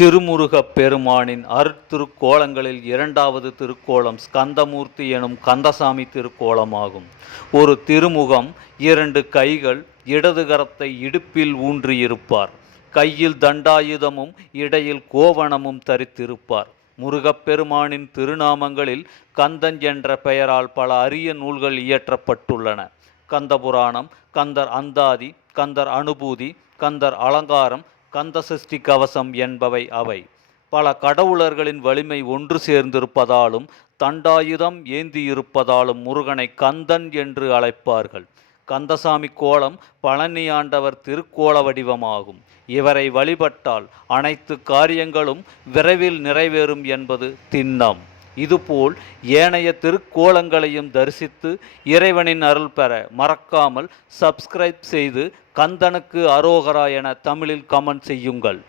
திருமுருகப் பெருமானின் அருட்திருக்கோலங்களில் இரண்டாவது திருக்கோலம் ஸ்கந்தமூர்த்தி எனும் கந்தசாமி திருக்கோலமாகும். ஒரு திருமுகம், இரண்டு கைகள், இடது கரத்தை இடுப்பில் ஊன்றியிருப்பார். கையில் தண்டாயுதமும் இடையில் கோவணமும் தரித்திருப்பார். முருகப்பெருமானின் திருநாமங்களில் கந்தன் என்ற பெயரால் பல அரிய நூல்கள் இயற்றப்பட்டுள்ளன. கந்தபுராணம், கந்தர் அந்தாதி, கந்தர் அனுபூதி, கந்தர் அலங்காரம், கந்தசஷ்டி கவசம் என்பவை அவை. பல கடவுளர்களின் வலிமை ஒன்று சேர்ந்திருப்பதாலும் தண்டாயுதம் ஏந்தியிருப்பதாலும் முருகனை கந்தன் என்று அழைப்பார்கள். கந்தசாமி கோலம் பழனி ஆண்டவர் திருக்கோல வடிவமாகும். இவரை வழிபட்டால் அனைத்து காரியங்களும் விரைவில் நிறைவேறும் என்பது திண்ணம். இதுபோல் ஏனைய திருக்கோலங்களையும் தரிசித்து இறைவனின் அருள் பெற மறக்காமல் சப்ஸ்கிரைப் செய்து கந்தனுக்கு அரோகரா என தமிழில் கமெண்ட் செய்யுங்கள்.